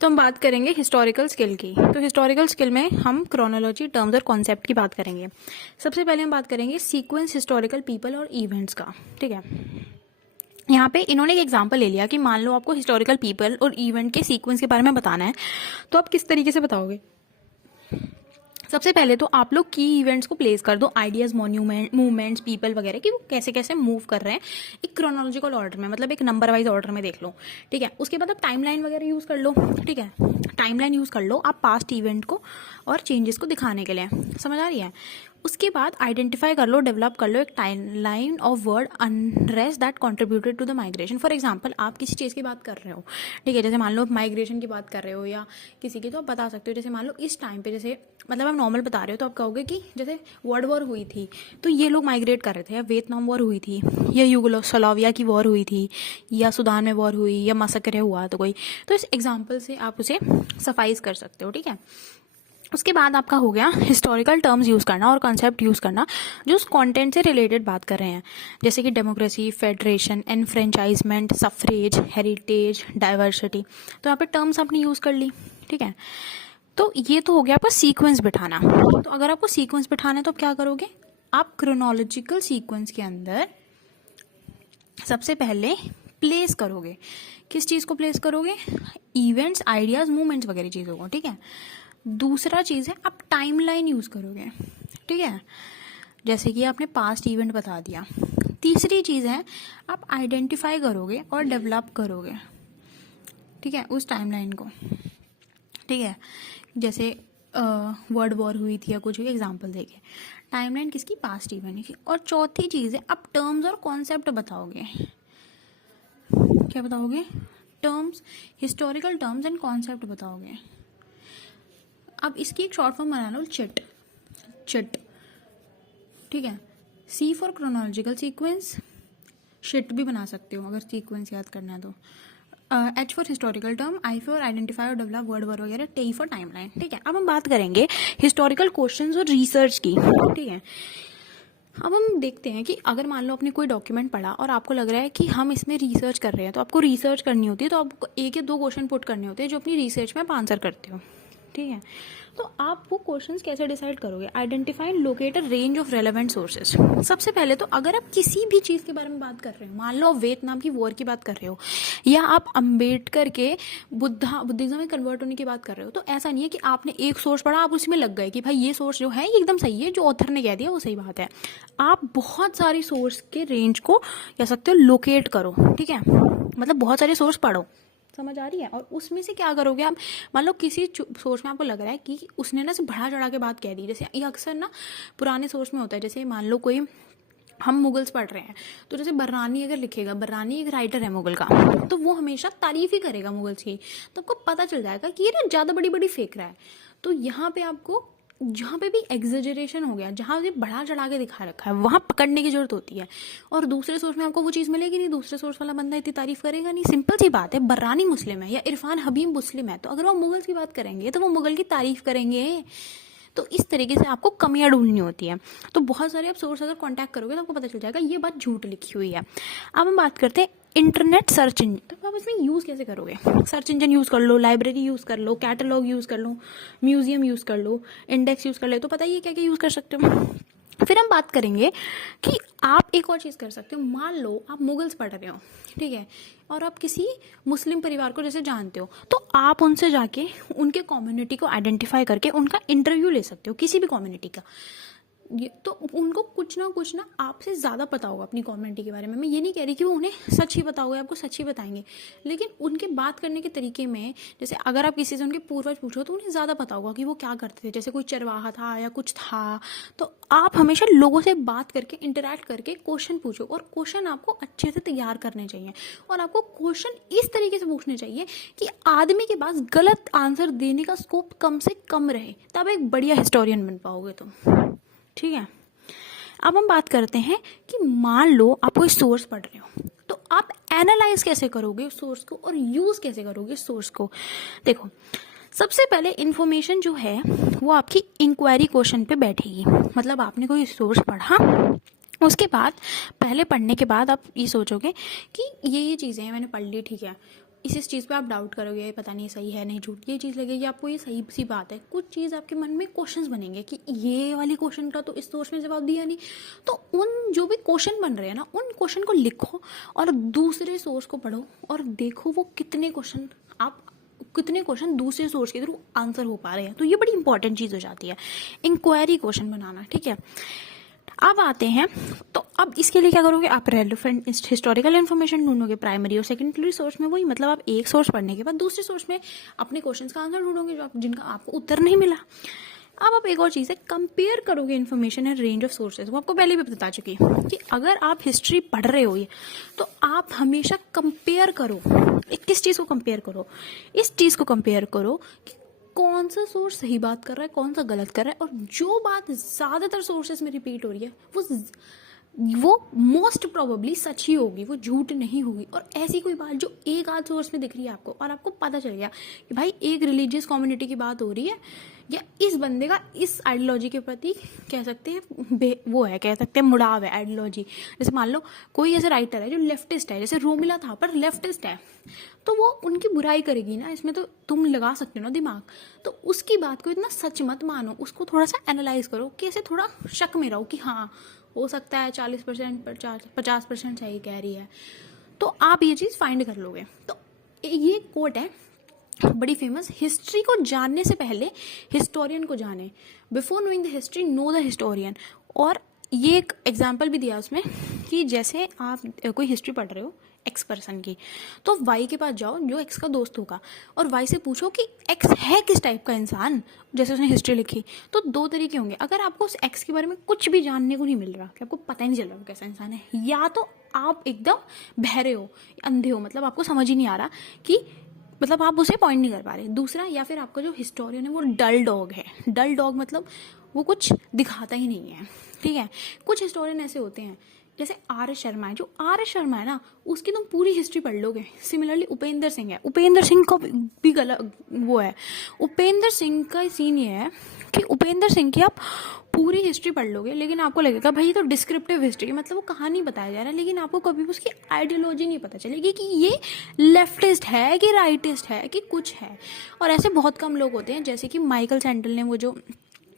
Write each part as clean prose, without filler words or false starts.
तो हम बात करेंगे हिस्टोरिकल स्किल की। तो हिस्टोरिकल स्किल में हम क्रोनोलॉजी, टर्म्स और कॉन्सेप्ट की बात करेंगे। सबसे पहले हम बात करेंगे सीक्वेंस हिस्टोरिकल पीपल और इवेंट्स का। ठीक है, यहाँ पे इन्होंने एक एग्जांपल ले लिया कि मान लो आपको हिस्टोरिकल पीपल और इवेंट के सीक्वेंस के बारे में बताना है, तो आप किस तरीके से बताओगे। सबसे पहले तो आप लोग की इवेंट्स को प्लेस कर दो, आइडियाज, मॉन्यूमेंट, मूवमेंट्स, पीपल वगैरह कि वो कैसे कैसे मूव कर रहे हैं एक क्रोनोलॉजिकल ऑर्डर में, मतलब एक नंबर वाइज ऑर्डर में देख लो। ठीक है, उसके बाद आप टाइमलाइन वगैरह यूज कर लो। ठीक है, टाइमलाइन यूज कर लो आप पास्ट इवेंट को और चेंजेस को दिखाने के लिए। समझ आ रही है। उसके बाद आइडेंटिफाई कर लो, डेवलप कर लो एक timeline of world unrest that contributed to the migration. For example आप किसी चीज़ की बात कर रहे हो, ठीक है, जैसे मान लो आप माइग्रेशन की बात कर रहे हो या किसी की, तो आप बता सकते हो जैसे मान लो इस टाइम पे, जैसे मतलब आप नॉर्मल बता रहे हो तो आप कहोगे कि जैसे वर्ल्ड वॉर हुई थी तो ये लोग माइग्रेट कर रहे थे, या वियतनाम वॉर हुई थी, या यूगोस्लाविया की वॉर हुई थी, या सूडान में वॉर हुई, या मसकरे हुआ तो कोई, तो इस एग्जाम्पल से आप उसे सफाइज कर सकते हो। ठीक है, उसके बाद आपका हो गया हिस्टोरिकल टर्म्स यूज़ करना और कॉन्सेप्ट यूज़ करना जो उस कंटेंट से रिलेटेड बात कर रहे हैं, जैसे कि democracy, federation, enfranchisement, suffrage, heritage, diversity. तो यहाँ पे टर्म्स आपने यूज़ कर ली। ठीक है, तो ये तो हो गया आपका सीक्वेंस बिठाना। तो अगर आपको सीक्वेंस बिठाना है तो आप क्या करोगे, आप क्रोनोलॉजिकल सीक्वेंस के अंदर सबसे पहले प्लेस करोगे। किस चीज़ को प्लेस करोगे, इवेंट्स, आइडियाज, मूवमेंट्स वगैरह चीज़ों को। ठीक है, दूसरा चीज़ है आप टाइमलाइन यूज़ करोगे। ठीक है, जैसे कि आपने पास्ट इवेंट बता दिया। तीसरी चीज़ है आप आइडेंटिफाई करोगे और डेवलप करोगे। ठीक है, उस टाइमलाइन को। ठीक है, जैसे वर्ल्ड वॉर हुई थी या कुछ भी एग्जांपल देके टाइमलाइन किसकी, पास्ट इवेंट की। और चौथी चीज़ है आप टर्म्स और कॉन्सेप्ट बताओगे। क्या बताओगे, terms, historical terms and concept बताओगे। अब इसकी एक शॉर्ट फॉर्म बना लो, चिट। चिट, ठीक है, सी फॉर क्रोनोलॉजिकल सीक्वेंस, शिट भी बना सकते हो अगर सीक्वेंस याद करना है तो। H for historical term, I for identify और डेवलप वर्ड वगैरह, टी फॉर टाइमलाइन। ठीक है, अब हम बात करेंगे हिस्टोरिकल क्वेश्चंस और रिसर्च की। ठीक है, अब हम देखते हैं कि अगर मान लो आपने कोई डॉक्यूमेंट पढ़ा और आपको लग रहा है कि हम इसमें रिसर्च कर रहे हैं, तो आपको रिसर्च करनी होती है, तो आपको एक या दो क्वेश्चन पुट करने होते हैं जो अपनी रिसर्च में आप आंसर करते हो। ठीक है, तो आप वो क्वेश्चंस कैसे डिसाइड करोगे, identify and locate a range of relevant sources. सबसे पहले तो अगर आप किसी भी चीज़ के बारे में बात कर रहे हो, मान लो आप वियतनाम की वॉर की बात कर रहे हो, या आप अम्बेडकर के बुद्धिज्म में कन्वर्ट होने की बात कर रहे हो, तो ऐसा नहीं है कि आपने एक सोर्स पढ़ा आप उसी में लग गए कि भाई ये सोर्स जो है ये एकदम सही है, जो ऑथर ने कह दिया वो सही बात है। आप बहुत सारी सोर्स के रेंज को कह सकते हो लोकेट करो। ठीक है, मतलब बहुत सारे सोर्स पढ़ो। समझ आ रही है। और उसमें से क्या करोगे आप, मान लो किसी सोर्स में आपको लग रहा है कि उसने ना बढ़ा चढ़ा के बात कह दी, जैसे ये अक्सर ना पुराने सोर्स में होता है, जैसे मान लो कोई हम मुगल्स पढ़ रहे हैं तो जैसे बर्रानी अगर लिखेगा, बर्रानी एक राइटर है मुगल का, तो वो हमेशा तारीफ ही करेगा मुगल्स की, तो आपको पता चल जाएगा कि ये ना ज़्यादा बड़ी बड़ी फेंक रहा है। तो यहाँ पे आपको जहाँ पे भी एग्जेजरेशन हो गया, जहाँ भी बढ़ा चढ़ा के दिखा रखा है, वहाँ पकड़ने की जरूरत होती है। और दूसरे सोर्स में आपको वो चीज़ मिलेगी नहीं, दूसरे सोर्स वाला बंदा इतनी तारीफ करेगा नहीं। सिंपल सी बात है, बर्रानी मुस्लिम है या इरफान हबीब मुस्लिम है, तो अगर वो मुगल्स की बात करेंगे तो वो मुगल की तारीफ करेंगे। तो इस तरीके से आपको कमियां ढूंढनी होती है। तो बहुत सारे आप सोर्स अगर कांटेक्ट करोगे तो आपको पता चल जाएगा ये बात झूठ लिखी हुई है। अब हम बात करते हैं इंटरनेट सर्च इंजन। तो आप इसमें यूज़ कैसे करोगे, सर्च इंजन यूज़ कर लो, लाइब्रेरी यूज़ कर लो, कैटलॉग यूज़ कर लो, म्यूजियम यूज़ कर लो, इंडेक्स यूज़ कर लो, तो पता ही क्या क्या यूज़ कर सकते हो। फिर हम बात करेंगे कि आप एक और चीज़ कर सकते हो। मान लो आप मुगल्स पढ़ रहे हो, ठीक है, और आप किसी मुस्लिम परिवार को जैसे जानते हो, तो आप उनसे जाके उनके कम्युनिटी को आइडेंटिफाई करके उनका इंटरव्यू ले सकते हो, किसी भी कम्युनिटी का। तो उनको कुछ ना आपसे ज़्यादा पता होगा अपनी कम्युनिटी के बारे में। मैं ये नहीं कह रही कि वो उन्हें सच ही पता होगा, आपको सच ही बताएंगे, लेकिन उनके बात करने के तरीके में, जैसे अगर आप किसी से उनके पूर्वज पूछो तो उन्हें ज़्यादा पता होगा कि वो क्या करते थे, जैसे कोई चरवाहा था या कुछ था। तो आप हमेशा लोगों से बात करके, इंटरेक्ट करके क्वेश्चन पूछो, और क्वेश्चन आपको अच्छे से तैयार करने चाहिए, और आपको क्वेश्चन इस तरीके से पूछने चाहिए कि आदमी के पास गलत आंसर देने का स्कोप कम से कम रहे, तब एक बढ़िया हिस्टोरियन बन पाओगे तुम। ठीक है, अब हम बात करते हैं कि मान लो आप कोई सोर्स पढ़ रहे हो, तो आप एनालाइज कैसे करोगे उस सोर्स को और यूज कैसे करोगे उस सोर्स को। देखो, सबसे पहले इंफॉर्मेशन जो है वो आपकी इंक्वायरी क्वेश्चन पे बैठेगी। मतलब आपने कोई सोर्स पढ़ा, उसके बाद पहले पढ़ने के बाद आप ये सोचोगे कि ये चीज़ें हैं मैंने पढ़ ली, ठीक है, इस चीज़ पे आप डाउट करोगे, ये पता नहीं सही है नहीं झूठ, ये चीज़ लगेगी आपको ये सही सी बात है, कुछ चीज़ आपके मन में क्वेश्चंस बनेंगे कि ये वाली क्वेश्चन का तो इस सोर्स में जवाब दिया नहीं। तो उन जो भी क्वेश्चन बन रहे हैं ना, उन क्वेश्चन को लिखो और दूसरे सोर्स को पढ़ो और देखो वो कितने क्वेश्चन दूसरे सोर्स के थ्रू आंसर हो पा रहे हैं। तो ये बड़ी इंपॉर्टेंट चीज़ हो जाती है, इंक्वायरी क्वेश्चन बनाना, ठीक है। अब आते हैं, तो अब इसके लिए क्या करोगे, आप रेलेवेंट हिस्टोरिकल इन्फॉर्मेशन ढूंढोगे प्राइमरी और सेकेंडरी सोर्स में। वही मतलब आप एक सोर्स पढ़ने के बाद दूसरे सोर्स में अपने क्वेश्चंस का आंसर ढूंढोगे जिनका आपको उत्तर नहीं मिला। अब आप एक और चीज़ है, कंपेयर करोगे information and range of sources. वो आपको पहले भी बता चुकी कि अगर आप हिस्ट्री पढ़ रहे हो ये, तो आप हमेशा कंपेयर करो। किस चीज़ को कंपेयर करो, इस चीज़ को कंपेयर करो कि कौन सा सोर्स सही बात कर रहा है, कौन सा गलत कर रहा है, और जो बात ज़्यादातर सोर्सेज में रिपीट हो रही है वो मोस्ट प्रोबेबली सच ही होगी, वो झूठ नहीं होगी। और ऐसी कोई बात जो एक आध सोर्स में दिख रही है आपको और आपको पता चल गया कि भाई एक रिलीजियस कम्युनिटी की बात हो रही है, या इस बंदे का इस आइडियोलॉजी के प्रति कह सकते हैं वो है, कह सकते हैं मुड़ाव है आइडियोलॉजी। जैसे मान लो कोई ऐसे राइटर है जो लेफ्टिस्ट है, जैसे रोमिला था पर लेफ्टिस्ट है, तो वो उनकी बुराई करेगी ना, इसमें तो तुम लगा सकते हो ना दिमाग। तो उसकी बात को इतना सच मत मानो, उसको थोड़ा सा एनालाइज करो, कैसे थोड़ा शक में रहो कि हाँ हो सकता है 40% 50% सही कह रही है, तो आप ये चीज़ फाइंड कर लोगे। तो ये कोट है बड़ी फेमस, हिस्ट्री को जानने से पहले हिस्टोरियन को जाने, before knowing the history know the historian. और ये एक एग्जाम्पल भी दिया उसमें कि जैसे आप कोई हिस्ट्री पढ़ रहे हो एक्स पर्सन की, तो वाई के पास जाओ जो एक्स का दोस्त होगा, और वाई से पूछो कि एक्स है किस टाइप का इंसान, जैसे उसने हिस्ट्री लिखी। तो दो तरीके होंगे, अगर आपको उस एक्स के बारे में कुछ भी जानने को नहीं मिल रहा, कि आपको पता ही नहीं चल रहा वो कैसा इंसान है, या तो आप एकदम बहरे हो, अंधे हो, मतलब आपको समझ ही नहीं आ रहा कि मतलब आप उसे पॉइंट नहीं कर पा रहे। दूसरा, या फिर आपका जो हिस्टोरियन है वो डल डॉग है। डल डॉग मतलब वो कुछ दिखाता ही नहीं है, ठीक है। कुछ हिस्टोरियन ऐसे होते हैं, जैसे आर एस शर्मा है, जो आर एस शर्मा है ना, उसकी तुम पूरी हिस्ट्री पढ़ लोगे। सिमिलरली उपेंद्र सिंह है, उपेंद्र सिंह का भी गलत वो है। उपेंद्र सिंह का सीन ये है कि उपेंद्र सिंह की आप पूरी हिस्ट्री पढ़ लोगे, लेकिन आपको लगेगा भाई ये तो डिस्क्रिप्टिव हिस्ट्री, मतलब वो कहानी बताया जा रहा है, लेकिन आपको कभी उसकी आइडियोलॉजी नहीं पता चलेगी कि ये लेफ्टिस्ट है कि राइटिस्ट है कि कुछ है। और ऐसे बहुत कम लोग होते हैं, जैसे कि माइकल सैंडल ने वो जो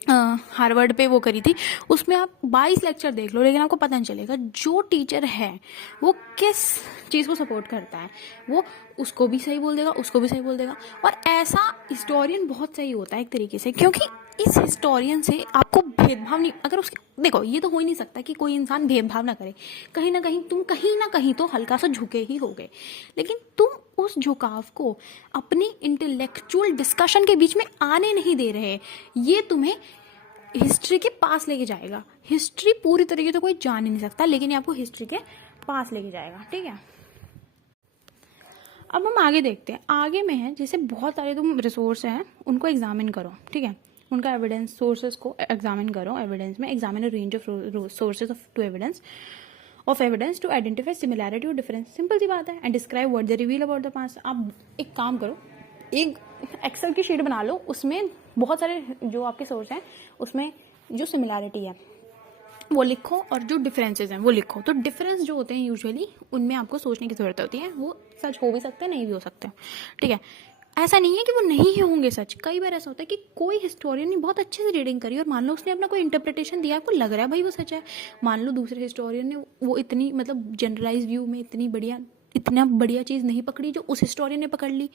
हार्वर्ड पे वो करी थी, उसमें आप 22 लेक्चर देख लो, लेकिन आपको पता नहीं चलेगा जो टीचर है वो किस चीज़ को सपोर्ट करता है। वो उसको भी सही बोल देगा, उसको भी सही बोल देगा। और ऐसा हिस्टोरियन बहुत सही होता है एक तरीके से, क्योंकि इस हिस्टोरियन से आपको भेदभाव नहीं, अगर उसके देखो ये तो हो ही नहीं सकता कि कोई इंसान भेदभाव ना करे, कहीं ना कहीं तो हल्का सा झुके ही होगे, लेकिन तुम उस झुकाव को अपनी इंटेलेक्चुअल डिस्कशन के बीच में आने नहीं दे रहे। ये तुम्हें हिस्ट्री के पास लेके जाएगा। हिस्ट्री पूरी तरीके से कोई जान ही नहीं सकता, लेकिन ये आपको हिस्ट्री के पास लेके जाएगा, ठीक है। अब हम आगे देखते हैं, आगे में है जैसे बहुत सारे तुम रिसोर्स हैं उनको एग्जामिन करो, ठीक है, उनका एविडेंस सोर्सेज को एग्जामिन करो। एविडेंस में examine a range of sources of evidence to identify similarity और डिफरेंस। सिंपल सी बात है। And describe what they reveal about the past. आप एक काम करो, एक एक्सेल की शीट बना लो, उसमें बहुत सारे जो आपके सोर्स हैं उसमें जो सिमिलैरिटी है वो लिखो और जो डिफरेंसेस हैं वो लिखो। तो डिफरेंस जो होते हैं यूजुअली उनमें आपको सोचने की जरूरत होती है, वो सच हो भी सकते हैं नहीं भी हो सकते, ठीक है। ऐसा नहीं है कि वो नहीं होंगे सच। कई बार ऐसा होता है कि कोई हिस्टोरियन ने बहुत अच्छे से रीडिंग करी और मान लो उसने अपना कोई इंटरप्रिटेशन दिया, आपको लग रहा है भाई वो सच है। मान लो दूसरे हिस्टोरियन ने वो इतनी मतलब जनरलाइज व्यू में इतना बढ़िया चीज़ नहीं पकड़ी जो उस हिस्टोरियन ने पकड़ ली।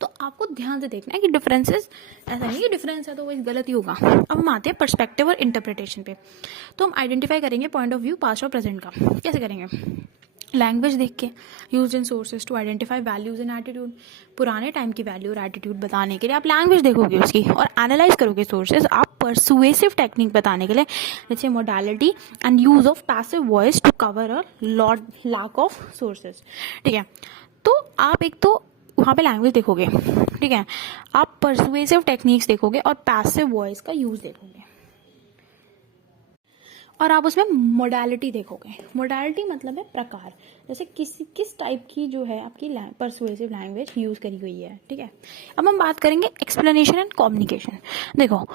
तो आपको ध्यान से देखना है कि डिफरेंसेस, ऐसा नहीं कि डिफरेंस है तो वो गलत ही होगा। अब हम आते हैं पर्सपेक्टिव और इंटरप्रिटेशन पे। तो हम आइडेंटिफाई करेंगे पॉइंट ऑफ व्यू पास्ट और प्रेजेंट का। कैसे करेंगे? लैंग्वेज देख के, use in sources to identify values and attitude. पुराने टाइम की वैल्यू और एटीट्यूड बताने के लिए आप लैंग्वेज देखोगे उसकी और एनालाइज करोगे सोर्सेज। आप परसुएसिव टेक्निक बताने के लिए जैसे modality and use of passive voice to cover a lack of sources, ठीक है। तो आप एक तो वहाँ पे लैंग्वेज देखोगे, ठीक है, आप परसुएसिव टेक्निक्स देखोगे और पैसिव वॉइस का यूज देखोगे, और आप उसमें मोडालिटी देखोगे। मोडालिटी मतलब है प्रकार, जैसे किस टाइप की जो है आपकी परसुएसिव लैंग्वेज यूज करी हुई है, ठीक है। अब हम बात करेंगे एक्सप्लेनेशन एंड कम्युनिकेशन। देखो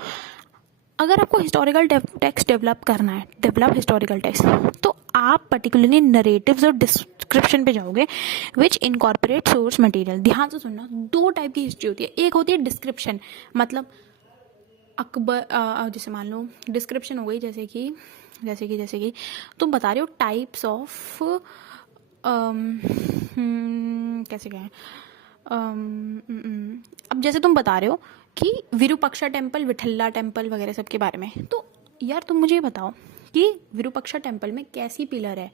अगर आपको हिस्टोरिकल टेक्स्ट डेवलप करना है, डेवलप हिस्टोरिकल टेक्स्ट, तो आप पर्टिकुलरली नरेटिव्स और डिस्क्रिप्शन पे जाओगे विच इनकॉर्पोरेट सोर्स मटेरियल। ध्यान से सुनना, दो टाइप की हिस्ट्री होती है। एक होती है डिस्क्रिप्शन, मतलब अकबर, जैसे मान लो डिस्क्रिप्शन हो गई, जैसे कि तुम बता रहे हो टाइप्स ऑफ, कैसे कहें, अब जैसे तुम बता रहे हो कि विरूपाक्षा टेम्पल, विठल्ला टेम्पल वगैरह सब के बारे में, तो यार तुम मुझे बताओ कि विरूपाक्षा टेम्पल में कैसी पिलर है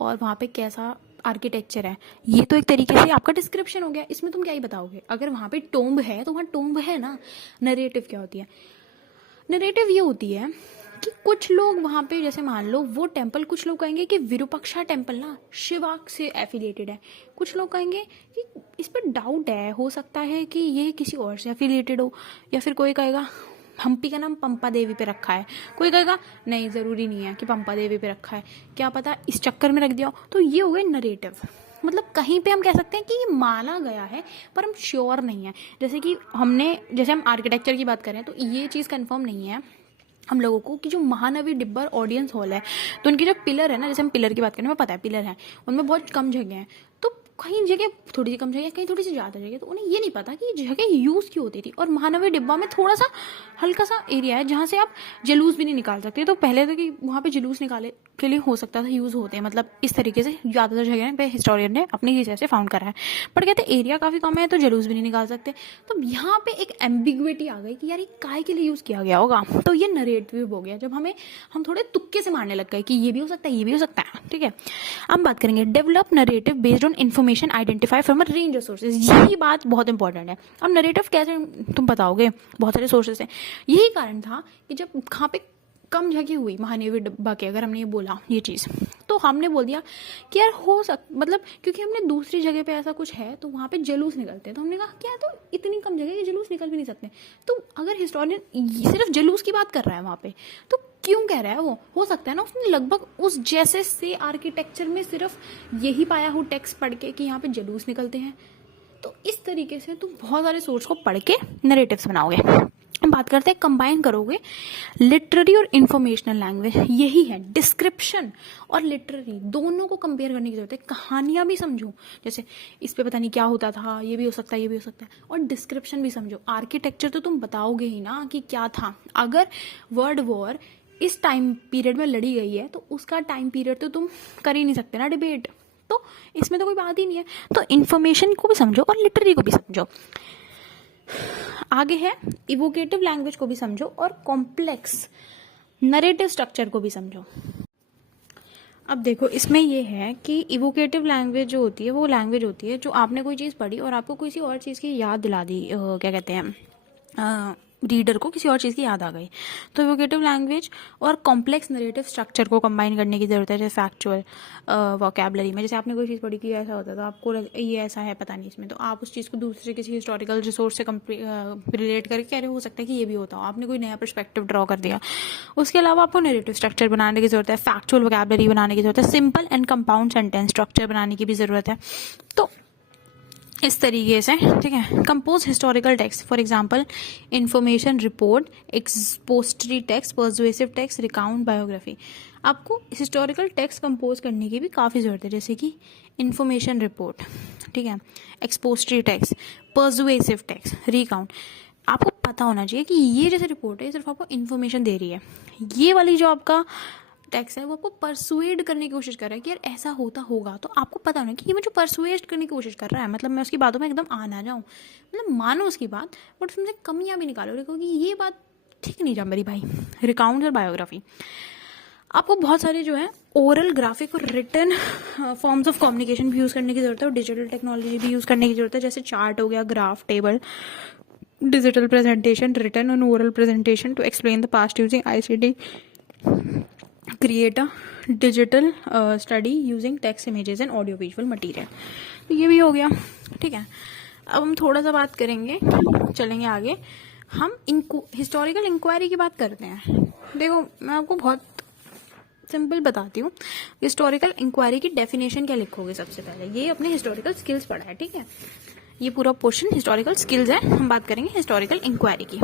और वहाँ पे कैसा आर्किटेक्चर है। ये तो एक तरीके से आपका डिस्क्रिप्शन हो गया। इसमें तुम क्या ही बताओगे? अगर वहाँ पे टोम्ब है तो वहाँ टोम्ब है ना। नरेटिव क्या होती है? नरेटिव ये होती है कि कुछ लोग वहाँ पे, जैसे मान लो वो टेम्पल, कुछ लोग कहेंगे कि विरूपाक्षा टेम्पल ना शिवा से एफिलिएटेड है, कुछ लोग कहेंगे कि इस पर डाउट है, हो सकता है कि ये किसी और से एफिलिएटेड हो, या फिर कोई कहेगा हम्पी का नाम पंपा देवी पे रखा है, कोई कहेगा नहीं ज़रूरी नहीं है कि पंपा देवी पे रखा है, क्या पता इस चक्कर में रख दिया हो। तो ये हो गए नरेटिव। मतलब कहीं पे हम कह सकते हैं कि ये माना गया है पर हम श्योर नहीं है। जैसे हम आर्किटेक्चर की बात करें तो ये चीज़ कंफर्म नहीं है हम लोगों को कि जो महानवी डिब्बर ऑडियंस हॉल है, तो उनकी जो पिलर है ना, जैसे हम पिलर की बात करें, हमें पता है पिलर है, उनमें बहुत कम जगह है, तो कहीं जगह थोड़ी सी कम जगह, कहीं थोड़ी सी ज़्यादा जगह, तो उन्हें ये नहीं पता कि ये जगह यूज़ क्यों होती थी। और महानवी डिब्बा में थोड़ा सा हल्का सा एरिया है जहाँ से आप जुलूस भी नहीं निकाल सकते। तो पहले तो कि वहाँ पे जुलूस निकाले के लिए हो सकता था यूज़ होते हैं, मतलब इस तरीके से ज़्यादातर जगह पे हिस्टोरियन ने अपनी हिसाब से फाउंड करा है। बट कहते एरिया काफ़ी कम है तो जुलूस भी नहीं निकाल सकते। तो यहाँ पे एक एम्बिग्विटी आ गई कि यार ये काय के लिए यूज़ किया गया होगा। तो ये नरेटिव हो गया, जब हम थोड़े तुक्के से मारने लग गए कि ये भी हो सकता है, ये भी हो सकता है। ठीक है, अब बात करेंगे develop narrative based on information identify from a range of sources. यही बात बहुत इंपॉर्टेंट है। अब नरेटिव कैसे तुम बताओगे? बहुत सारे सोर्सेज हैं। यही कारण था कि जब वहाँ पे कम जगह हुई महानवी डिब्बा के, अगर हमने ये बोला ये चीज़, तो हमने बोल दिया कि यार मतलब क्योंकि हमने दूसरी जगह पे ऐसा कुछ है तो वहाँ पे जुलूस निकलते हैं, तो हमने कहा क्या तो इतनी कम जगह ये जुलूस निकल भी नहीं सकते। तो अगर हिस्टोरियन सिर्फ जुलूस की बात कर रहा है वहाँ पे, तो क्यों कह रहा है वो? हो सकता है ना उसने लगभग उस जैसे से आर्किटेक्चर में सिर्फ यही पाया हो टेक्स्ट पढ़ के कि यहाँ पे जुलूस निकलते हैं। तो इस तरीके से तुम बहुत सारे सोर्स को पढ़ के नरेटिव्स बनाओगे। हम बात करते हैं कंबाइन करोगे लिटरेरी और इंफॉर्मेशनल लैंग्वेज। यही है डिस्क्रिप्शन और लिटरेरी दोनों को कंपेयर करने की जरूरत है। कहानियां भी समझो, जैसे इस पे पता नहीं क्या होता था, ये भी हो सकता है, ये भी हो सकता है, और डिस्क्रिप्शन भी समझो। आर्किटेक्चर तो तुम बताओगे ही ना कि क्या था। अगर वर्ल्ड वॉर इस टाइम पीरियड में लड़ी गई है तो उसका टाइम पीरियड तो तुम कर ही नहीं सकते ना डिबेट, तो इसमें तो कोई बात ही नहीं है। तो इन्फॉर्मेशन को भी समझो और लिटरेरी को भी समझो। आगे है इवोकेटिव लैंग्वेज को भी समझो और कॉम्प्लेक्स नरेटिव स्ट्रक्चर को भी समझो। अब देखो इसमें ये है कि इवोकेटिव लैंग्वेज जो होती है वो लैंग्वेज होती है जो आपने कोई चीज़ पढ़ी और आपको किसी और चीज़ की याद दिला दी, क्या कहते हैं, रीडर को किसी और चीज़ की याद आ गई। तो इवोकेटिव लैंग्वेज और कॉम्प्लेक्स नरेटिव स्ट्रक्चर को कंबाइन करने की ज़रूरत है। जैसे फैक्चुअल वोकैबुलरी में, जैसे आपने कोई चीज़ पढ़ी कि ऐसा होता था, आपको ये ऐसा है पता नहीं इसमें, तो आप उस चीज़ को दूसरे किसी हिस्टोरिकल रिसोर्स से रिलेट करके कह रहे हो सकता है कि ये भी होता हो, आपने कोई नया पर्सपेक्टिव ड्रॉ कर दिया। उसके अलावा आपको नरेटिव स्ट्रक्चर बनाने की ज़रूरत है, फैक्चुअल वोकैबुलरी बनाने की ज़रूरत है, simple and compound sentence structure बनाने की भी ज़रूरत है। तो इस तरीके से, ठीक है। Compose historical text, for example information report, expository text, persuasive text, recount, biography. आपको हिस्टोरिकल टेक्स्ट कंपोज करने की भी काफ़ी ज़रूरत है, जैसे कि इंफॉर्मेशन रिपोर्ट, ठीक है, एक्सपोस्टरी टेक्स्ट, पर्सुएसिव टेक्स्ट, रिकाउंट। आपको पता होना चाहिए कि ये जैसे रिपोर्ट है सिर्फ आपको इन्फॉर्मेशन दे रही है, ये वाली जो आपका टेक्स्ट है वो आपको परसुएड करने की कोशिश कर रहा है कि यार ऐसा होता होगा। तो आपको पता होना कि ये मुझे परसुएड करने की कोशिश कर रहा है, मतलब मैं उसकी बातों में एकदम आ ना जाऊँ, मतलब मानो उसकी बात, बट उसमें से कमियां भी निकालो, देखो कि ये बात ठीक नहीं जा मेरी भाई। रिकाउंट और बायोग्राफी, आपको बहुत सारे जो है ओरल, ग्राफिक और रिटन फॉर्म्स ऑफ कम्युनिकेशन भी यूज़ करने की ज़रूरत है और डिजिटल टेक्नोलॉजी भी यूज़ करने की ज़रूरत है, जैसे चार्ट हो गया, graph, table, digital presentation, written and oral presentation to explain the past using ICT, create a digital study using text, images and audio visual material. तो ये भी हो गया, ठीक है। अब हम थोड़ा सा बात करेंगे, चलेंगे आगे, हम हिस्टोरिकल इंक्वायरी की बात करते हैं। देखो मैं आपको बहुत सिंपल बताती हूँ, हिस्टोरिकल इंक्वायरी की डेफिनेशन क्या लिखोगे सबसे पहले। ये अपने हिस्टोरिकल स्किल्स पढ़ा है, ठीक है, ये पूरा पोर्शन हिस्टोरिकल स्किल्स है। हम बात करेंगे हिस्टोरिकल इंक्वायरी की।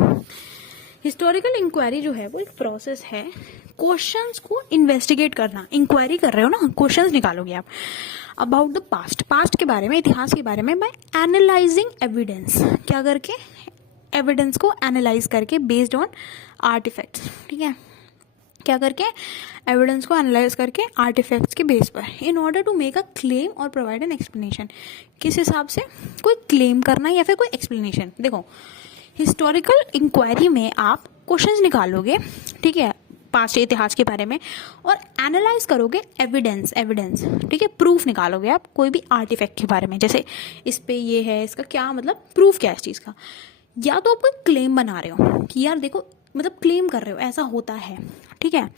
हिस्टोरिकल इंक्वायरी जो है वो एक प्रोसेस है क्वेश्चंस को इन्वेस्टिगेट करना। इंक्वायरी कर रहे हो ना, क्वेश्चंस निकालोगे आप अबाउट द पास्ट के बारे में, इतिहास के बारे में, बाय एनालाइजिंग एविडेंस। क्या करके? एविडेंस को एनालाइज करके बेस्ड ऑन आर्टिफैक्ट्स। ठीक है, क्या करके? एविडेंस को एनालाइज करके आर्टिफैक्ट्स के बेस पर, in order to make a claim और प्रोवाइड एन एक्सप्लेनेशन। किस हिसाब से? कोई क्लेम करना या फिर कोई एक्सप्लेनेशन। देखो, हिस्टोरिकल इंक्वायरी में आप क्वेश्चंस निकालोगे, ठीक है, पास्ट इतिहास के बारे में, और एनालाइज करोगे एविडेंस, ठीक है, प्रूफ निकालोगे आप कोई भी आर्टिफैक्ट के बारे में, जैसे इस पे ये है, इसका क्या मतलब, प्रूफ क्या है इस चीज़ का। या तो आप कोई क्लेम बना रहे हो कि यार देखो, मतलब क्लेम कर रहे हो ऐसा होता है, ठीक है,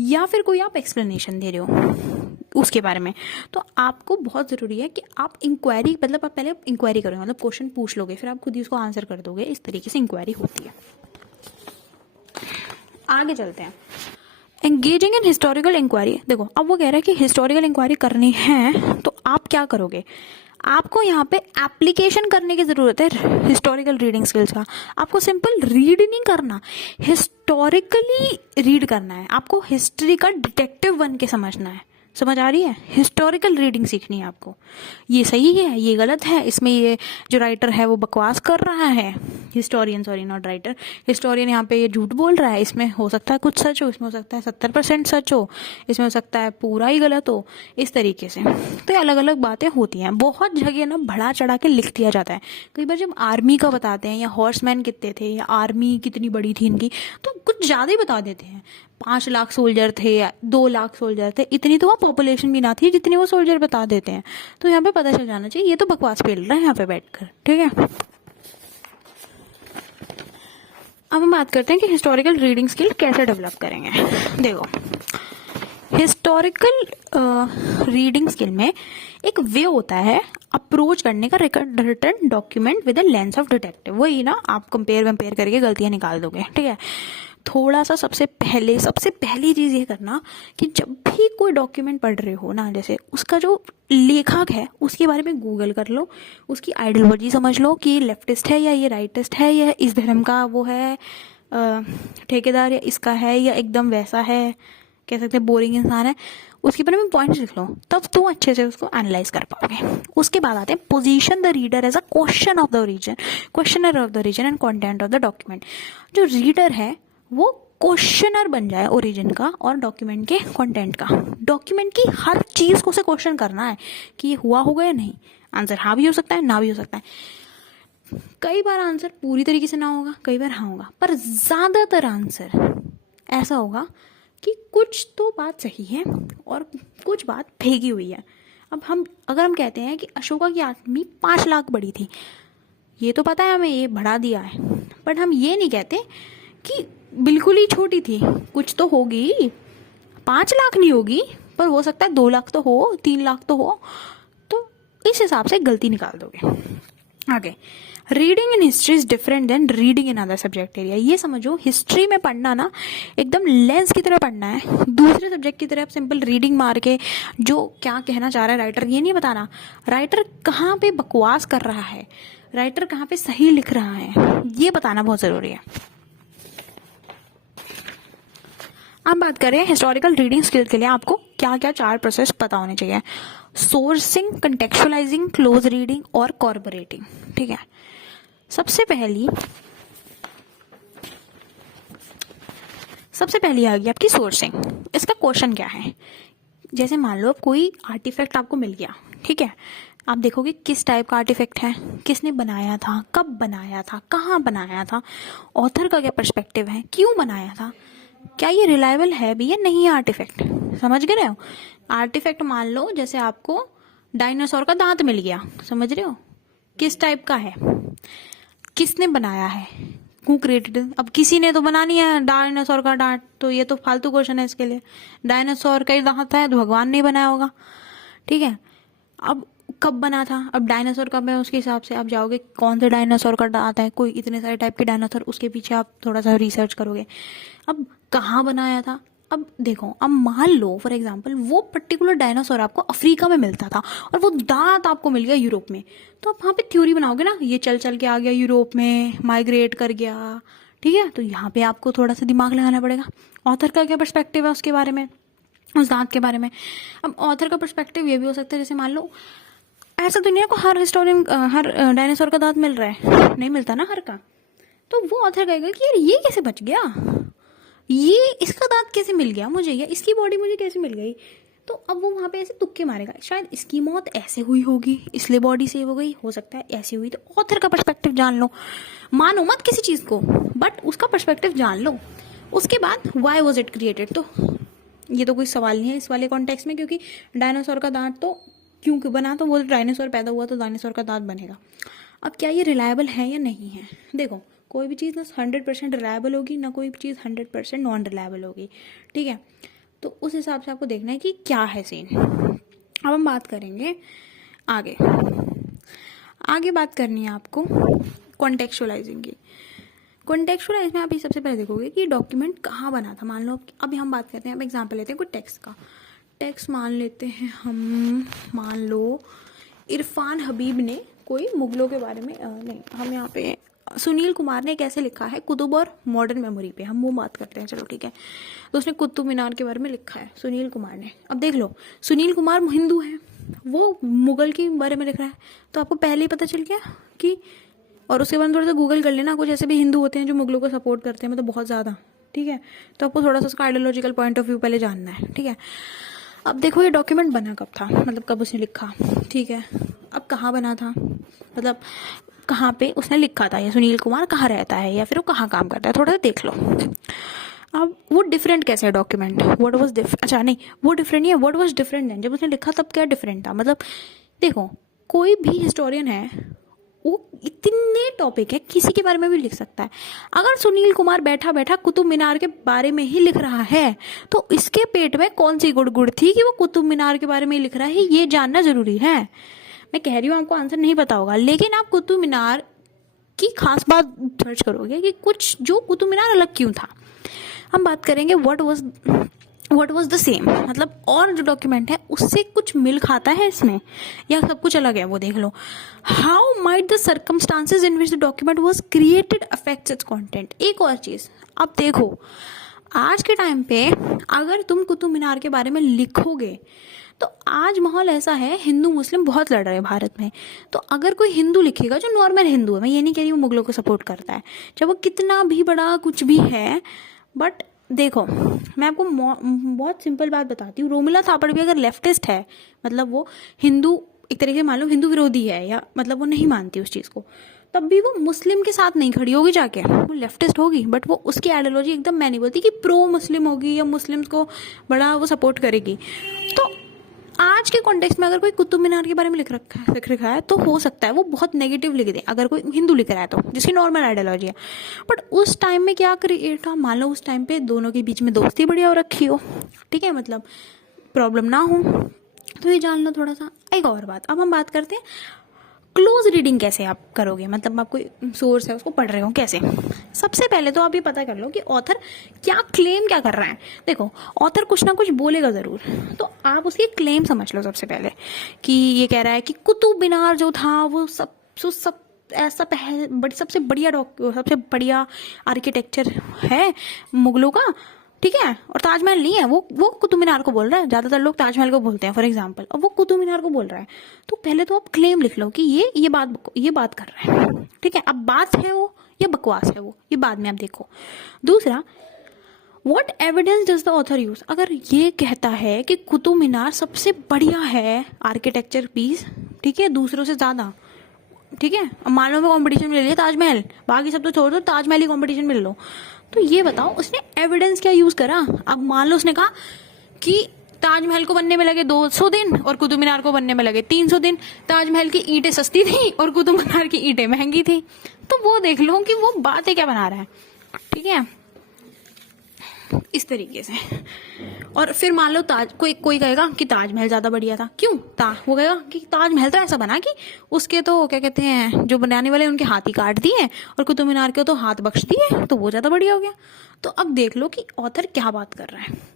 या फिर कोई आप एक्सप्लेनेशन दे रहे हो उसके बारे में। तो आपको बहुत ज़रूरी है कि आप इंक्वायरी, मतलब आप पहले इंक्वायरी करोगे, मतलब क्वेश्चन पूछ लोगे, फिर आप खुद ही उसको आंसर कर दोगे। इस तरीके से इंक्वायरी होती है। आगे चलते हैं, एंगेजिंग इन हिस्टोरिकल इंक्वायरी। देखो, अब वो कह रहा है कि हिस्टोरिकल इंक्वायरी करनी है तो आप क्या करोगे। आपको यहाँ पे एप्लीकेशन करने की जरूरत है हिस्टोरिकल रीडिंग स्किल्स का। आपको सिंपल रीड नहीं करना, हिस्टोरिकली रीड करना है। आपको हिस्ट्री का डिटेक्टिव बन के समझना है। समझ आ रही है? हिस्टोरिकल रीडिंग सीखनी है आपको। ये सही है, ये गलत है, इसमें ये जो राइटर है वो बकवास कर रहा है, historian, sorry not writer, historian यहाँ पे ये झूठ बोल रहा है, इसमें हो सकता है कुछ सच हो, इसमें हो सकता है 70% सच हो, इसमें हो सकता है पूरा ही गलत हो, इस तरीके से। तो ये अलग अलग बातें होती हैं। बहुत जगह ना बढ़ा चढ़ा के लिख दिया जाता है। कई बार जब आर्मी का बताते हैं, या हॉर्समैन कितने थे, या आर्मी कितनी बड़ी थी इनकी, तो कुछ ज़्यादा ही बता देते हैं। 5 लाख सोल्जर थे, 2 लाख सोल्जर थे, इतनी तो वहाँ पॉपुलेशन भी ना थी जितनी वो सोल्जर बता देते हैं। तो यहाँ पे पता चल जाना चाहिए ये तो बकवास पेल रहा है यहाँ पे बैठकर। ठीक है, अब हम बात करते हैं कि हिस्टोरिकल रीडिंग स्किल कैसे डेवलप करेंगे। देखो, हिस्टोरिकल रीडिंग स्किल में एक वे होता है अप्रोच करने का, written document with the lens of detective. वही ना, आप कंपेयर करके गलतियां निकाल दोगे। ठीक है, थोड़ा सा सबसे पहली चीज़ ये करना कि जब भी कोई डॉक्यूमेंट पढ़ रहे हो ना, जैसे उसका जो लेखक है उसके बारे में गूगल कर लो, उसकी आइडियोलॉजी समझ लो कि ये लेफ्टिस्ट है या ये राइटिस्ट है, या इस धर्म का वो है ठेकेदार, या इसका है, या एकदम वैसा है, कह सकते हैं बोरिंग इंसान है। उसके बारे में पॉइंट्स लिख लो, तब तुम अच्छे से उसको एनालाइज कर पाओगे। उसके बाद आते हैं position the reader as a questioner of the reason and content of the document. जो रीडर है वो क्वेश्चनर बन जाए ओरिजिन का और डॉक्यूमेंट के कंटेंट का। डॉक्यूमेंट की हर चीज को उसे क्वेश्चन करना है कि ये हुआ होगा या नहीं। आंसर हाँ भी हो सकता है, ना भी हो सकता है। कई बार आंसर पूरी तरीके से ना होगा, कई बार हाँ होगा, पर ज्यादातर आंसर ऐसा होगा कि कुछ तो बात सही है और कुछ बात फेंकी हुई है। अब अगर हम कहते हैं कि अशोका की आर्मी 5 लाख बड़ी थी, ये तो पता है हमें, ये बढ़ा दिया है, बट हम ये नहीं कहते कि बिल्कुल ही छोटी थी, कुछ तो होगी। 5 लाख नहीं होगी, पर हो सकता है 2 लाख तो हो, 3 लाख तो हो। तो इस हिसाब से गलती निकाल दोगे। आगे, reading in history is different than reading in other subject area. ये समझो, हिस्ट्री में पढ़ना ना एकदम लेंस की तरह पढ़ना है। दूसरे सब्जेक्ट की तरह आप सिंपल रीडिंग मार के जो क्या कहना चाह रहा है राइटर, ये नहीं बताना राइटर कहाँ पे बकवास कर रहा है, राइटर कहाँ पे सही लिख रहा है, ये बताना बहुत जरूरी है। अब बात करें हिस्टोरिकल रीडिंग स्किल के लिए आपको क्या क्या 4 प्रोसेस पता होने चाहिए। सोर्सिंग, कंटेक्चुअलाइजिंग, क्लोज रीडिंग और कॉर्पोरेटिंग। ठीक है, सबसे पहली आ गई आपकी सोर्सिंग। इसका क्वेश्चन क्या है, जैसे मान लो कोई आर्टिफैक्ट आपको मिल गया, ठीक है, आप देखोगे किस टाइप का आर्टिफैक्ट है, किसने बनाया था, कब बनाया था, कहाँ बनाया था, ऑथर का क्या पर्सपेक्टिव है, क्यों बनाया था, क्या ये रिलायबल है भी या नहीं है आर्टिफैक्ट। समझ गए हो? आर्टिफैक्ट मान लो जैसे आपको डायनासोर का दांत मिल गया, समझ रहे हो, किस टाइप का है, किसने बनाया है, हु क्रिएटेड। अब किसी ने तो बना नहीं है डायनासोर का दांत, तो ये तो फालतू क्वेश्चन है इसके लिए। डायनासोर का ही दांत है तो भगवान ने बनाया होगा। ठीक है, अब कब बना था, अब डायनासोर कब है, उसके हिसाब से आप जाओगे कौन से डायनासोर का दांत है, कोई इतने सारे टाइप के डायनासोर, उसके पीछे आप थोड़ा सा रिसर्च करोगे। अब कहाँ बनाया था, अब देखो, अब मान लो फॉर एग्जांपल वो पर्टिकुलर डायनासोर आपको अफ्रीका में मिलता था और वो दांत आपको मिल गया यूरोप में, तो आप वहाँ पे थ्योरी बनाओगे ना, ये चल चल के आ गया यूरोप में, माइग्रेट कर गया, ठीक है, तो यहाँ पे आपको थोड़ा सा दिमाग लगाना पड़ेगा, ऑथर का क्या पर्सपेक्टिव है उसके बारे में, उस दांत के बारे में। अब ऑथर का पर्सपेक्टिव ये भी हो सकता है, जैसे मान लो ऐसा दुनिया को हर हिस्टोरियन हर डायनासोर का दांत मिल रहा है, नहीं मिलता ना हर का, तो वो ऑथर कहेगा कि यार ये कैसे बच गया, ये इसका दांत कैसे मिल गया मुझे, या इसकी बॉडी मुझे कैसे मिल गई। तो अब वो वहाँ पे ऐसे तुक्के मारेगा, शायद इसकी मौत ऐसे हुई होगी इसलिए बॉडी सेव हो गई, हो सकता है ऐसी हुई। तो ऑथर का पर्सपेक्टिव जान लो, मानो मत किसी चीज़ को, बट उसका पर्सपेक्टिव जान लो। उसके बाद वाई वॉज इट क्रिएटेड, तो ये तो कोई सवाल नहीं है इस वाले कॉन्टेक्स्ट में, क्योंकि डायनासोर का दांत तो क्यों बना, तो वो डायनासोर पैदा हुआ तो डायनासोर का दांत बनेगा। अब क्या ये रिलायबल है या नहीं है, देखो कोई भी चीज़ ना 100% रिलायबल होगी, ना कोई भी चीज़ 100% नॉन रिलायबल होगी, ठीक है। तो उस हिसाब से आपको देखना है कि क्या है सीन। अब हम बात करेंगे आगे, आगे बात करनी है आपको कॉन्टेक्चुअलाइजिंग की। कॉन्टेक्चुअलाइज में आप ये सबसे पहले देखोगे कि डॉक्यूमेंट कहाँ बना था। मान लो अभी हम बात करते हैं, अब एग्जाम्पल लेते हैं कोई टेक्स्ट का, टेक्स्ट मान लेते हैं हम, मान लो इरफान हबीब ने कोई मुगलों के बारे में नहीं, हम यहाँ पे सुनील कुमार ने कैसे लिखा है कुतुब और मॉडर्न मेमोरी पे, हम वो बात करते हैं, चलो ठीक है। तो उसने कुतुब मीनार के बारे में लिखा है सुनील कुमार ने। अब देख लो सुनील कुमार हिंदू है, वो मुगल के बारे में लिख रहा है, तो आपको पहले ही पता चल गया कि, और उसके बाद थोड़ा सा गूगल कर लेना, कुछ ऐसे भी हिंदू होते हैं जो मुगलों को सपोर्ट करते हैं, मतलब बहुत ज़्यादा, ठीक है। तो आपको थोड़ा सा उसका आइडियोलॉजिकल पॉइंट ऑफ व्यू पहले जानना है, ठीक है। अब देखो ये डॉक्यूमेंट बना कब था, मतलब कब उसने लिखा, ठीक है। अब कहाँ बना था, मतलब कहाँ पे उसने लिखा था, या सुनील कुमार कहाँ रहता है, या फिर वो कहाँ काम करता है, थोड़ा सा देख लो। अब वो डिफरेंट कैसे है डॉक्यूमेंट, व्हाट वाज अच्छा नहीं वो डिफरेंट नहीं है, व्हाट वाज डिफरेंट देन, जब उसने लिखा तब क्या डिफरेंट था। मतलब देखो कोई भी हिस्टोरियन है वो इतने टॉपिक है किसी के बारे में भी लिख सकता है। अगर सुनील कुमार बैठा बैठा कुतुब मीनार के बारे में ही लिख रहा है तो इसके पेट में कौन सी गुड़गुड़ थी कि वो कुतुब मीनार के बारे में ही लिख रहा है, ये जानना जरूरी है। मैं कह रही हूँ आपको आंसर नहीं पता होगा, लेकिन आप कुतुब मीनार की खास बात सर्च करोगे कि कुछ जो कुतुब मीनार अलग क्यों था। हम बात करेंगे व्हाट वाज द सेम, मतलब और जो डॉक्यूमेंट है उससे कुछ मिल खाता है इसमें या सब कुछ अलग है, वो देख लो। How might the circumstances in which the document was created affects its content. एक और चीज अब देखो, आज के टाइम पे अगर तुम कुतुब मीनार के बारे में लिखोगे तो आज माहौल ऐसा है, हिंदू मुस्लिम बहुत लड़ रहे हैं भारत में, तो अगर कोई हिंदू लिखेगा जो नॉर्मल हिंदू है, मैं ये नहीं कह रही वो मुगलों को सपोर्ट करता है, चाहे वो कितना भी बड़ा कुछ भी है, बट देखो मैं आपको बहुत सिंपल बात बताती हूँ, रोमिला थापड़ भी अगर लेफ्टिस्ट है, मतलब वो हिंदू एक तरीके से मान लो हिंदू विरोधी है, या मतलब वो नहीं मानती उस चीज़ को, तब भी वो मुस्लिम के साथ नहीं खड़ी होगी जाके, वो लेफ्टिस्ट होगी, बट वो उसकी आइडियोलॉजी एकदम मैं नहीं बोलती कि प्रो मुस्लिम होगी या मुस्लिम्स को बड़ा वो सपोर्ट करेगी। तो आज के कॉन्टेक्स्ट में अगर कोई कुतुब मीनार के बारे में लिख रखा है तो हो सकता है वो बहुत नेगेटिव लिख दे, अगर कोई हिंदू लिख रहा है तो, जिसकी नॉर्मल आइडियोलॉजी है। बट उस टाइम में क्या क्रिएट था, मान लो उस टाइम पे दोनों के बीच में दोस्ती बढ़िया हो रखी हो, ठीक है, मतलब प्रॉब्लम ना हो, तो ये जान लो थोड़ा सा। एक और बात, अब हम बात करते हैं क्लोज रीडिंग कैसे आप करोगे, मतलब आप कोई सोर्स है उसको पढ़ रहे हो कैसे। सबसे पहले तो आप ये पता कर लो कि ऑथर क्या क्लेम क्या कर रहा है। देखो ऑथर कुछ ना कुछ बोलेगा जरूर, तो आप उसकी क्लेम समझ लो सबसे पहले, कि ये कह रहा है कि कुतुब मीनार जो था वो सब ऐसा सबसे बढ़िया आर्किटेक्चर है मुगलों का, ठीक है, और ताजमहल नहीं है, वो कुतुब मीनार को बोल रहा है, ज्यादातर लोग ताजमहल को बोलते हैं फॉर एग्जांपल, और वो कुतुब मीनार को बोल रहा है। तो पहले तो आप क्लेम लिख लो कि ये बात कर रहा है, ठीक है। अब बात है वो या बकवास है वो, ये बाद में आप देखो। दूसरा, what evidence does the author use, अगर ये कहता है कि कुतुब मीनार सबसे बढ़िया है आर्किटेक्चर पीस, ठीक है, दूसरों से ज्यादा, ठीक है, मान लो मैं कॉम्पिटिशन में ले लिया ताजमहल, बाकी सब तो छोड़ दो, ताजमहल ही कॉम्पिटिशन में ले लो, तो ये बताओ उसने एविडेंस क्या यूज करा। अब मान लो उसने कहा कि ताजमहल को बनने में लगे 200 दिन और कुतुब मीनार को बनने में लगे 300 दिन, ताजमहल की ईंटें सस्ती थी और कुतुब मीनार की ईंटें महंगी थी, तो वो देख लो कि वो बातें क्या बना रहा है, ठीक है, इस तरीके से। और फिर मान लो कोई कहेगा कि ताजमहल ज्यादा बढ़िया था, क्यों वो कहेगा कि ताजमहल तो ऐसा बना कि उसके तो क्या कहते हैं जो बनाने वाले उनके हाथ ही काट दिए और कुतुब मीनार के तो हाथ बख्श दिए, तो वो ज्यादा बढ़िया हो गया। तो अब देख लो कि ऑथर क्या बात कर रहा है।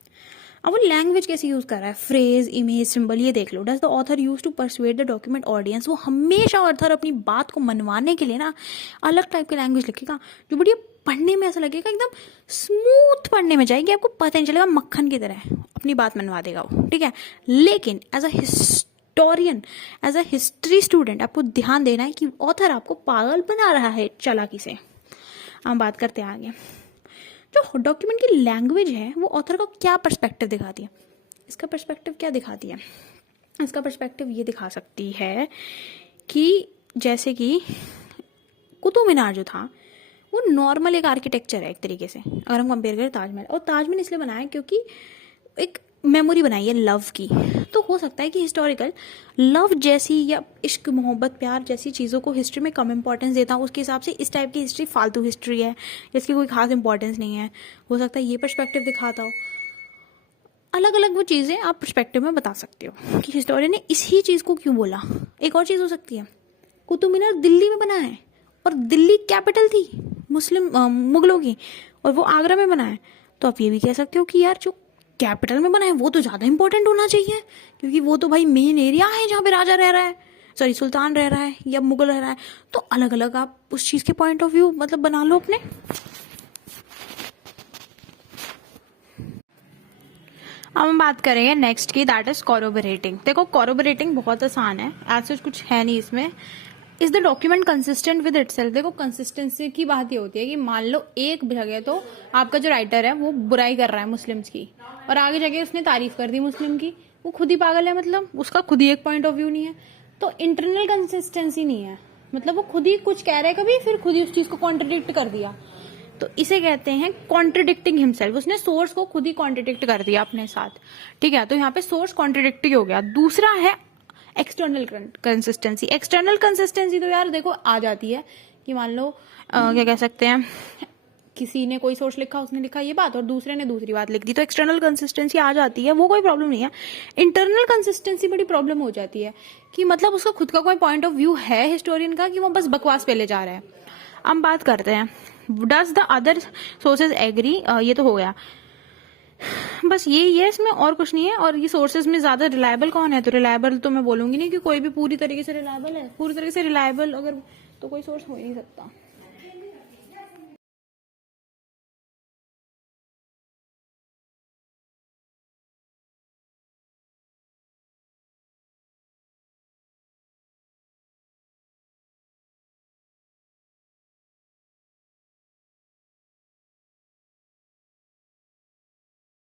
अब वो लैंग्वेज कैसे यूज कर रहा है, फ्रेज, इमेज, सिंबल, ये देख लो। Does the author use to persuade the document audience, वो हमेशा ऑथर अपनी बात को मनवाने के लिए ना अलग टाइप की लैंग्वेज लिखेगा जो बढ़िया पढ़ने में ऐसा लगेगा एकदम स्मूथ पढ़ने में जाएगी, आपको पता नहीं चलेगा, मक्खन की तरह अपनी बात मनवा देगा वो, ठीक है। लेकिन as a historian, as a history student आपको ध्यान देना है कि ऑथर आपको पागल बना रहा है चालाकी से। हम बात करते हैं आगे। जो डॉक्यूमेंट की लैंग्वेज है वो ऑथर का क्या पर्सपेक्टिव दिखाती है, इसका पर्सपेक्टिव क्या दिखाती है, इसका पर्सपेक्टिव ये दिखा सकती है कि जैसे कि कुतुब मीनार जो था वो नॉर्मल एक आर्किटेक्चर है एक तरीके से, अगर हम कंपेयर करें ताजमहल। और ताजमहल इसलिए बनाया क्योंकि एक मेमोरी बनाई है लव की। तो हो सकता है कि हिस्टोरिकल लव जैसी या इश्क मोहब्बत प्यार जैसी चीज़ों को हिस्ट्री में कम इंपॉर्टेंस देता हूँ, उसके हिसाब से इस टाइप की हिस्ट्री फालतू हिस्ट्री है, इसकी कोई खास इंपॉर्टेंस नहीं है। हो सकता है ये पर्सपेक्टिव दिखाता हो। अलग अलग वो चीज़ें आप पर्सपेक्टिव में बता सकते हो कि हिस्टोरियन ने इसी चीज़ को क्यों बोला। एक और चीज़ हो सकती है, कुतुब मीनार दिल्ली में बना है और दिल्ली कैपिटल थी मुगलों की, और वो आगरा में बना है। तो आप ये भी कह सकते हो कि यार जो कैपिटल में बना है वो तो ज़्यादा इंपॉर्टेंट होना चाहिए, क्योंकि वो तो भाई मेन एरिया है जहाँ पे राजा रह रहा है, सॉरी सुल्तान रह रहा है या मुगल रह रहा है। तो अलग अलग आप उस चीज़ के पॉइंट ऑफ व्यू मतलब बना लो अपने। अब हम बात करेंगे नेक्स्ट की, दैट इज कॉरोबरेटिंग। देखो कॉरोबरेटिंग बहुत आसान है, ऐसा कुछ है नहीं इसमें। Is the document consistent with itself. देखो कंसिस्टेंसी की बात ये होती है कि मान लो एक जगह तो आपका जो राइटर है वो बुराई कर रहा है मुस्लिम्स की, और आगे जगह उसने तारीफ कर दी मुस्लिम की, वो खुद ही पागल है, मतलब उसका खुद ही एक पॉइंट ऑफ व्यू नहीं है, तो इंटरनल कंसिस्टेंसी नहीं है, मतलब वो खुद ही कुछ कह रहा है कभी, फिर खुद ही उस चीज को कॉन्ट्रडिक्ट कर दिया, तो इसे कहते हैं कॉन्ट्रडिक्टिंग हिमसेल्फ। उसने सोर्स को खुद ही कॉन्ट्रडिक्ट कर दिया अपने साथ, ठीक है। तो यहाँ पे सोर्स कॉन्ट्रडिक्टिंग हो गया। दूसरा है एक्सटर्नल कंसिस्टेंसी। एक्सटर्नल कंसिस्टेंसी तो यार देखो आ जाती है कि मान लो क्या कह सकते हैं, किसी ने कोई सोर्स लिखा, उसने लिखा ये बात और दूसरे ने दूसरी बात लिख दी, तो एक्सटर्नल कंसिस्टेंसी आ जाती है, वो कोई प्रॉब्लम नहीं है। इंटरनल कंसिस्टेंसी बड़ी प्रॉब्लम हो जाती है कि मतलब उसका खुद का कोई पॉइंट ऑफ व्यू है हिस्टोरियन का, कि वो बस बकवास पे ले जा रहा है। हम बात करते हैं does the other sources agree, ये तो हो गया, बस ये इसमें और कुछ नहीं है। और ये सोर्सेज में ज्यादा रिलायबल कौन है, तो रिलायबल तो मैं बोलूंगी नहीं कि कोई भी पूरी तरीके से रिलायबल है। पूरी तरीके से रिलायबल अगर तो कोई सोर्स हो ही नहीं सकता।